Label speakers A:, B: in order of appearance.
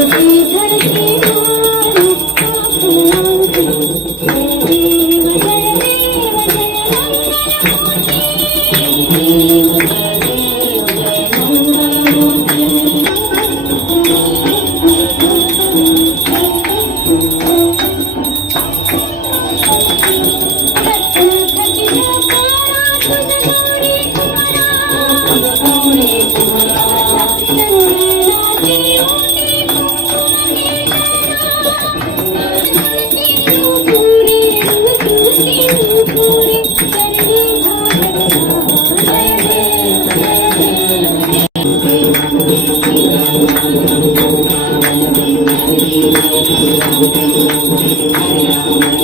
A: 自己开心。Thank you.